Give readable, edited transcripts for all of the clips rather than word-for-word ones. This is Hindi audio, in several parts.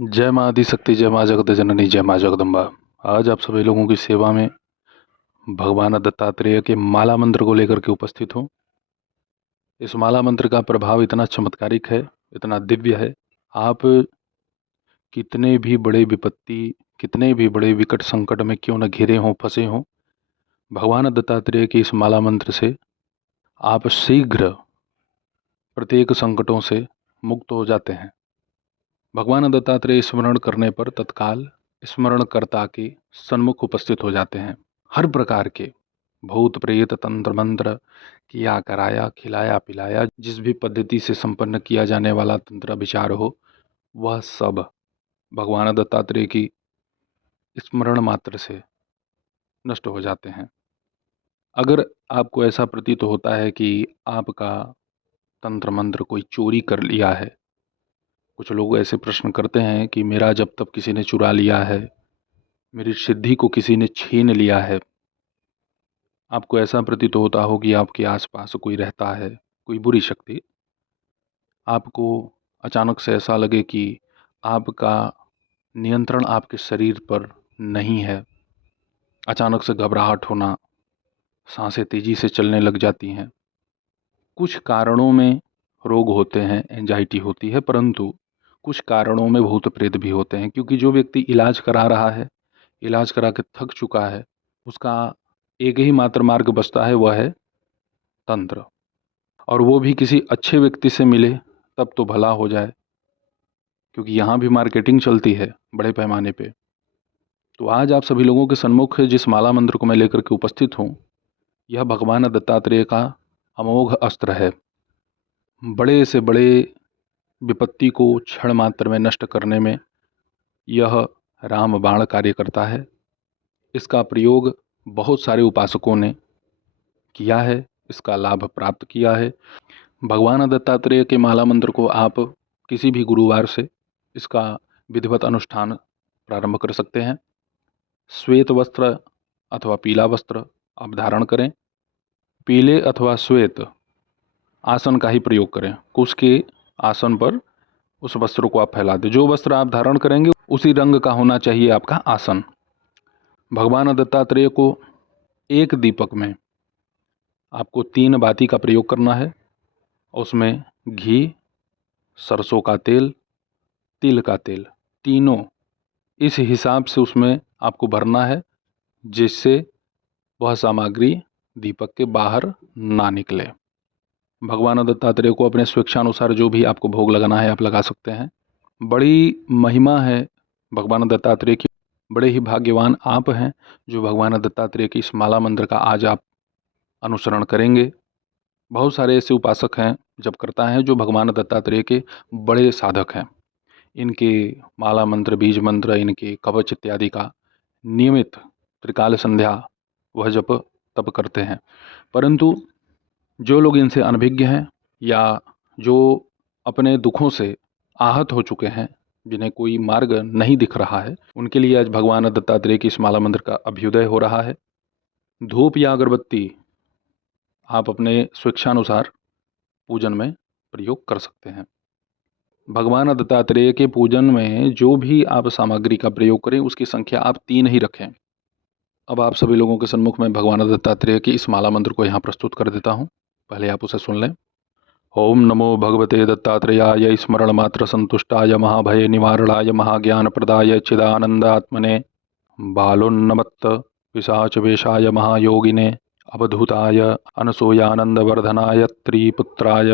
जय माँ आदिशक्ति, जय माँ जगत जननी, जय माँ जगदम्बा। आज आप सभी लोगों की सेवा में भगवान दत्तात्रेय के माला मंत्र को लेकर के उपस्थित हूँ। इस माला मंत्र का प्रभाव इतना चमत्कारिक है, इतना दिव्य है। आप कितने भी बड़े विपत्ति, कितने भी बड़े विकट संकट में क्यों न घिरे हों, फंसे हों, भगवान दत्तात्रेय के इस माला मंत्र से आप शीघ्र प्रत्येक संकटों से मुक्त हो जाते हैं। भगवान दत्तात्रेय स्मरण करने पर तत्काल स्मरणकर्ता के सन्मुख उपस्थित हो जाते हैं। हर प्रकार के भूत प्रेत तंत्र मंत्र किया कराया खिलाया पिलाया, जिस भी पद्धति से संपन्न किया जाने वाला तंत्र विचार हो, वह सब भगवान दत्तात्रेय की स्मरण मात्र से नष्ट हो जाते हैं। अगर आपको ऐसा प्रतीत होता है कि आपका तंत्र मंत्र कोई चोरी कर लिया है, कुछ लोग ऐसे प्रश्न करते हैं कि मेरा जब तब किसी ने चुरा लिया है, मेरी सिद्धि को किसी ने छीन लिया है, आपको ऐसा प्रतीत होता हो कि आपके आसपास कोई रहता है, कोई बुरी शक्ति, आपको अचानक से ऐसा लगे कि आपका नियंत्रण आपके शरीर पर नहीं है, अचानक से घबराहट होना, सांसें तेजी से चलने लग जाती हैं, कुछ कारणों में रोग होते हैं, एंजाइटी होती है, परंतु कुछ कारणों में भूत प्रेत भी होते हैं। क्योंकि जो व्यक्ति इलाज करा रहा है, इलाज करा के थक चुका है, उसका एक ही मात्र मार्ग बचता है, वह है तंत्र। और वो भी किसी अच्छे व्यक्ति से मिले तब तो भला हो जाए, क्योंकि यहाँ भी मार्केटिंग चलती है बड़े पैमाने पे। तो आज आप सभी लोगों के सन्मुख जिस माला मंत्र को मैं लेकर के उपस्थित हूँ, यह भगवान दत्तात्रेय का अमोघ अस्त्र है। बड़े से बड़े विपत्ति को क्षण मात्र में नष्ट करने में यह राम बाण कार्य करता है। इसका प्रयोग बहुत सारे उपासकों ने किया है, इसका लाभ प्राप्त किया है। भगवान दत्तात्रेय के माला मंत्र को आप किसी भी गुरुवार से इसका विधिवत अनुष्ठान प्रारंभ कर सकते हैं। श्वेत वस्त्र अथवा पीला वस्त्र आप धारण करें। पीले अथवा श्वेत आसन का ही प्रयोग करें। कुश के आसन पर उस वस्त्र को आप फैला दें। जो वस्त्र आप धारण करेंगे उसी रंग का होना चाहिए आपका आसन। भगवान दत्तात्रेय को एक दीपक में आपको 3 बाती का प्रयोग करना है। उसमें घी, सरसों का तेल, तिल का तेल, तीनों इस हिसाब से उसमें आपको भरना है, जिससे वह सामग्री दीपक के बाहर ना निकले। भगवान दत्तात्रेय को अपने स्वेच्छानुसार जो भी आपको भोग लगाना है आप लगा सकते हैं। बड़ी महिमा है भगवान दत्तात्रेय की। बड़े ही भाग्यवान आप हैं जो भगवान दत्तात्रेय की इस माला मंत्र का आज आप अनुसरण करेंगे। बहुत सारे ऐसे उपासक हैं, जब करता है, जो भगवान दत्तात्रेय के बड़े साधक हैं। इनके माला मंत्र, बीज मंत्र, इनके कवच इत्यादि का नियमित त्रिकाल संध्या वह जप तप करते हैं। परंतु जो लोग इनसे अनभिज्ञ हैं या जो अपने दुखों से आहत हो चुके हैं, जिन्हें कोई मार्ग नहीं दिख रहा है, उनके लिए आज भगवान दत्तात्रेय की इस माला मंत्र का अभ्युदय हो रहा है। धूप या अगरबत्ती आप अपने स्वेच्छानुसार पूजन में प्रयोग कर सकते हैं। भगवान दत्तात्रेय के पूजन में जो भी आप सामग्री का प्रयोग करें उसकी संख्या आप 3 ही रखें। अब आप सभी लोगों के सम्मुख में भगवान दत्तात्रेय की इस माला मंत्र को यहाँ प्रस्तुत कर देता हूँ, पहले आप उसे सुन लें। ओम नमो भगवते दत्तात्रेयाय स्मरण मात्र संतुष्टाय महाभय निवारणाय महाज्ञान प्रदाय चिदानंदात्मने बालोन्नमत्त पिशाच वेशाय महायोगिने अवधूताय अनसूयानंदवर्धनाय त्रिपुत्राय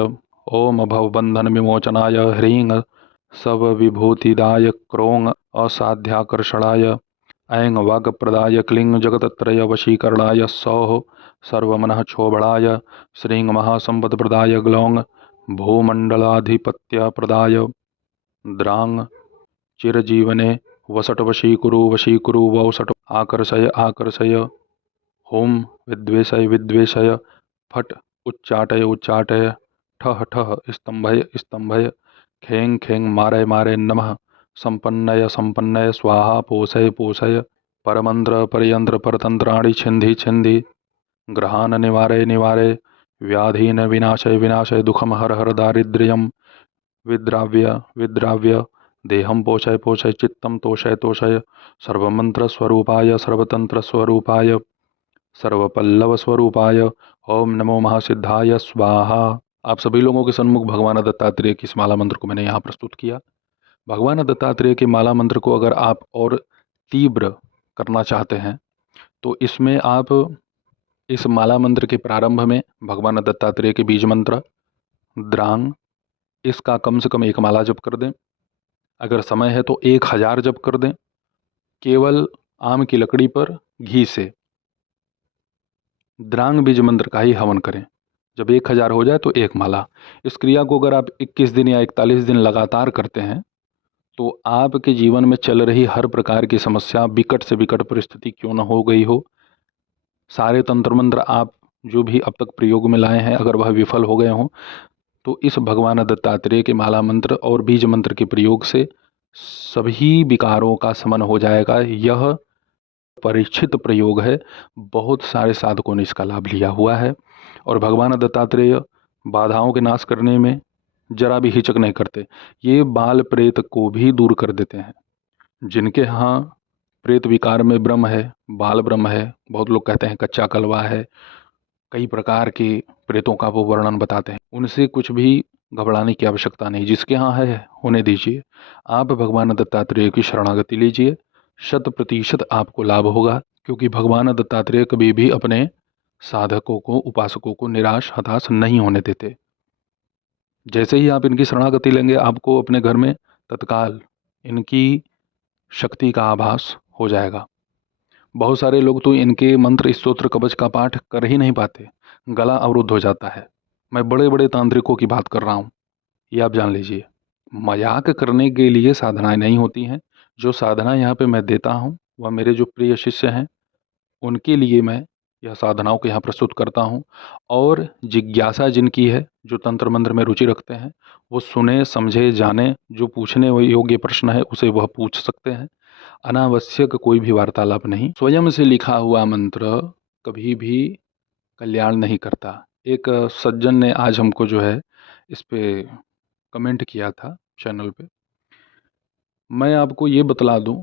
ओम भवबंधन विमोचनाय ह्रीं सवविभूतिदाय क्रों असाध्याकर्षणाय ऐं वागप्रदाय क्लीं जगतत्रय वशीकरणाय सौः सर्वमनः क्षोभणाय श्रीं महासंपदप्रदाय ग्लौं भूमंडलाधिपत्यप्रदाय द्रां चिरजीवने वसट वशीकुरु वौसट आकर्षय आकर्षय होम विद्वेषय विद्वेषय फट उच्चाटय ठह ठह स्तंभय स्तंभय खें खें मारय मारय नमः संपन्नय संपन्नय स्वाहा पोषय पोषय परमंत्र परयंत्र परतंत्राणि छिंधि छिंधि ग्रहान निवारय निवारय व्याधीन विनाशय विनाशय दुखम हर हर दारिद्र्यम विद्राव्य विद्राव्य देहं पोषय पोषय चित्तं तोषय तोषय सर्वमंत्र स्वरूपाय सर्वतंत्र स्वरूपाय सर्वपल्लव स्वरूपाय ओम नमो महासिद्धाय स्वाहा। आप सभी लोगों के सन्मुख भगवान दत्तात्रेय की इस माला मंत्र को मैंने यहाँ प्रस्तुत किया। भगवान दत्तात्रेय के माला मंत्र को अगर आप और तीव्र करना चाहते हैं तो इसमें आप इस माला मंत्र के प्रारंभ में भगवान दत्तात्रेय के बीज मंत्र द्रांग, इसका कम से कम 1 माला जप कर दें। अगर समय है तो 1000 जप कर दें, केवल आम की लकड़ी पर घी से द्रांग बीज मंत्र का ही हवन करें। जब 1000 हो जाए तो 1 माला। इस क्रिया को अगर आप 21 दिन या 41 दिन लगातार करते हैं तो आपके जीवन में चल रही हर प्रकार की समस्या, विकट से विकट परिस्थिति क्यों न हो गई हो, सारे तंत्र मंत्र आप जो भी अब तक प्रयोग में लाए हैं अगर वह विफल हो गए हों तो इस भगवान दत्तात्रेय के माला मंत्र और बीज मंत्र के प्रयोग से सभी विकारों का शमन हो जाएगा। यह परीक्षित प्रयोग है, बहुत सारे साधकों ने इसका लाभ लिया हुआ है और भगवान दत्तात्रेय बाधाओं के नाश करने में जरा भी हिचक नहीं करते। ये बाल प्रेत को भी दूर कर देते हैं। जिनके यहाँ प्रेत विकार में ब्रह्म है, बाल ब्रह्म है, बहुत लोग कहते हैं कच्चा कलवा है, कई प्रकार के प्रेतों का वो वर्णन बताते हैं, उनसे कुछ भी घबराने की आवश्यकता नहीं। जिसके यहाँ है होने दीजिए। आप भगवान दत्तात्रेय की शरणागति लीजिए, 100% आपको लाभ होगा, क्योंकि भगवान दत्तात्रेय कभी भी अपने साधकों को, उपासकों को निराश हताश नहीं होने देते। जैसे ही आप इनकी शरणागति लेंगे आपको अपने घर में तत्काल इनकी शक्ति का आभास हो जाएगा। बहुत सारे लोग तो इनके मंत्र स्तोत्र कवच का पाठ कर ही नहीं पाते, गला अवरुद्ध हो जाता है। मैं बड़े बड़े तांत्रिकों की बात कर रहा हूँ, ये आप जान लीजिए। मजाक करने के लिए साधनाएं नहीं होती हैं। जो साधना यहाँ पे मैं देता हूँ वह मेरे जो प्रिय शिष्य हैं उनके लिए मैं यह साधनाओं को यहाँ प्रस्तुत करता हूँ। और जिज्ञासा जिनकी है, जो तंत्र मंत्र में रुचि रखते हैं, वो सुने समझे जाने, जो पूछने योग्य प्रश्न है उसे वह पूछ सकते हैं। अनावश्यक कोई भी वार्तालाप नहीं। स्वयं से लिखा हुआ मंत्र कभी भी कल्याण नहीं करता। एक सज्जन ने आज हमको जो है इस पे कमेंट किया था चैनल पे। मैं आपको ये बतला दूं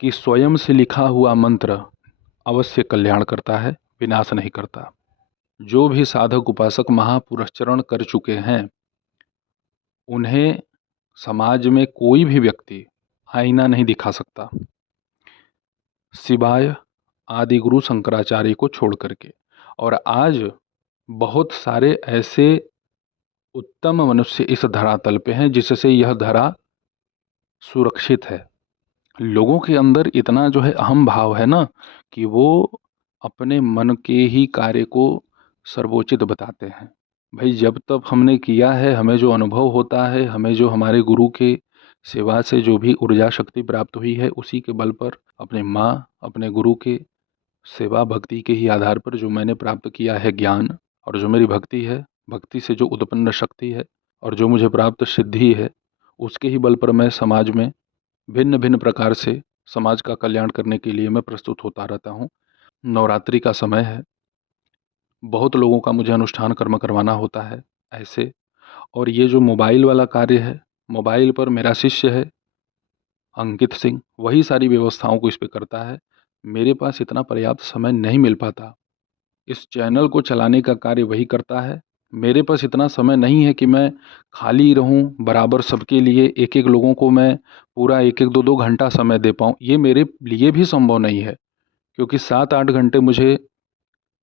कि स्वयं से लिखा हुआ मंत्र अवश्य कल्याण करता है, विनाश नहीं करता। जो भी साधक उपासक महापुरस्चरण कर चुके हैं उन्हें समाज में कोई भी व्यक्ति आईना नहीं दिखा सकता, सिवाय आदि गुरु शंकराचार्य को छोड़ करके। और आज बहुत सारे ऐसे उत्तम मनुष्य इस धरातल पे हैं जिससे यह धरा सुरक्षित है। लोगों के अंदर इतना जो है अहम भाव है ना कि वो अपने मन के ही कार्य को सर्वोचित बताते हैं। भाई जब तक हमने किया है, हमें जो अनुभव होता है, हमें जो हमारे गुरु के सेवा से जो भी ऊर्जा शक्ति प्राप्त हुई है, उसी के बल पर, अपने माँ अपने गुरु के सेवा भक्ति के ही आधार पर जो मैंने प्राप्त किया है ज्ञान, और जो मेरी भक्ति है, भक्ति से जो उत्पन्न शक्ति है और जो मुझे प्राप्त सिद्धि है, उसके ही बल पर मैं समाज में भिन्न भिन्न प्रकार से समाज का कल्याण करने के लिए मैं प्रस्तुत होता रहता हूँ। नवरात्रि का समय है, बहुत लोगों का मुझे अनुष्ठान कर्म करवाना होता है ऐसे। और ये जो मोबाइल वाला कार्य है, मोबाइल पर मेरा शिष्य है अंकित सिंह, वही सारी व्यवस्थाओं को इस पे करता है। मेरे पास इतना पर्याप्त समय नहीं मिल पाता। इस चैनल को चलाने का कार्य वही करता है। मेरे पास इतना समय नहीं है कि मैं खाली रहूं बराबर सबके लिए, एक एक लोगों को मैं पूरा एक एक दो दो घंटा समय दे पाऊं। ये मेरे लिए भी संभव नहीं है, क्योंकि 7-8 घंटे मुझे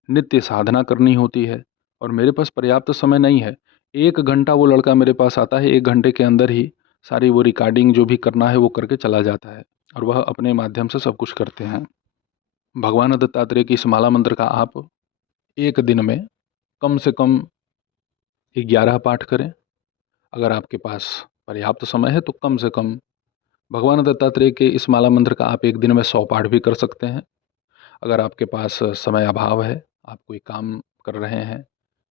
नित्य साधना करनी होती है और मेरे पास पर्याप्त समय नहीं है। 1 घंटा वो लड़का मेरे पास आता है, 1 घंटे के अंदर ही सारी वो रिकॉर्डिंग जो भी करना है वो करके चला जाता है और वह अपने माध्यम से सब कुछ करते हैं। भगवान दत्तात्रेय की इस माला मंत्र का आप एक दिन में कम से कम 11 पाठ करें। अगर आपके पास पर्याप्त समय है तो कम से कम भगवान दत्तात्रेय के इस माला मंत्र का आप एक दिन में 100 पाठ भी कर सकते हैं। अगर आपके पास समय अभाव है, आप कोई काम कर रहे हैं,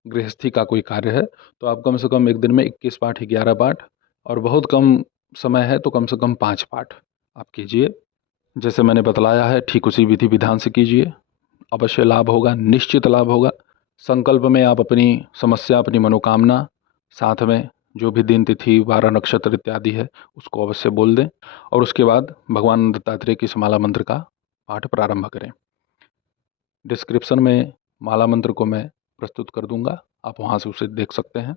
गृहस्थी का कोई कार्य है, तो आप कम से कम एक दिन में 21 पाठ, 11 पाठ, और बहुत कम समय है तो कम से कम 5 पाठ आप कीजिए। जैसे मैंने बतलाया है ठीक उसी विधि विधान से कीजिए, अवश्य लाभ होगा, निश्चित लाभ होगा। संकल्प में आप अपनी समस्या, अपनी मनोकामना, साथ में जो भी दिन तिथि 12 नक्षत्र इत्यादि है उसको अवश्य बोल दें और उसके बाद भगवान दत्तात्रेय की इस माला मंत्र का पाठ प्रारंभ करें। डिस्क्रिप्शन में माला मंत्र को मैं प्रस्तुत कर दूंगा, आप वहाँ से उसे देख सकते हैं।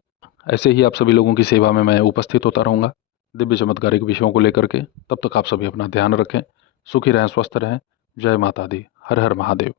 ऐसे ही आप सभी लोगों की सेवा में मैं उपस्थित होता रहूँगा दिव्य चमत्कारिक विषयों को लेकर के। तब तक आप सभी अपना ध्यान रखें, सुखी रहें, स्वस्थ रहें। जय माता दी। हर हर महादेव।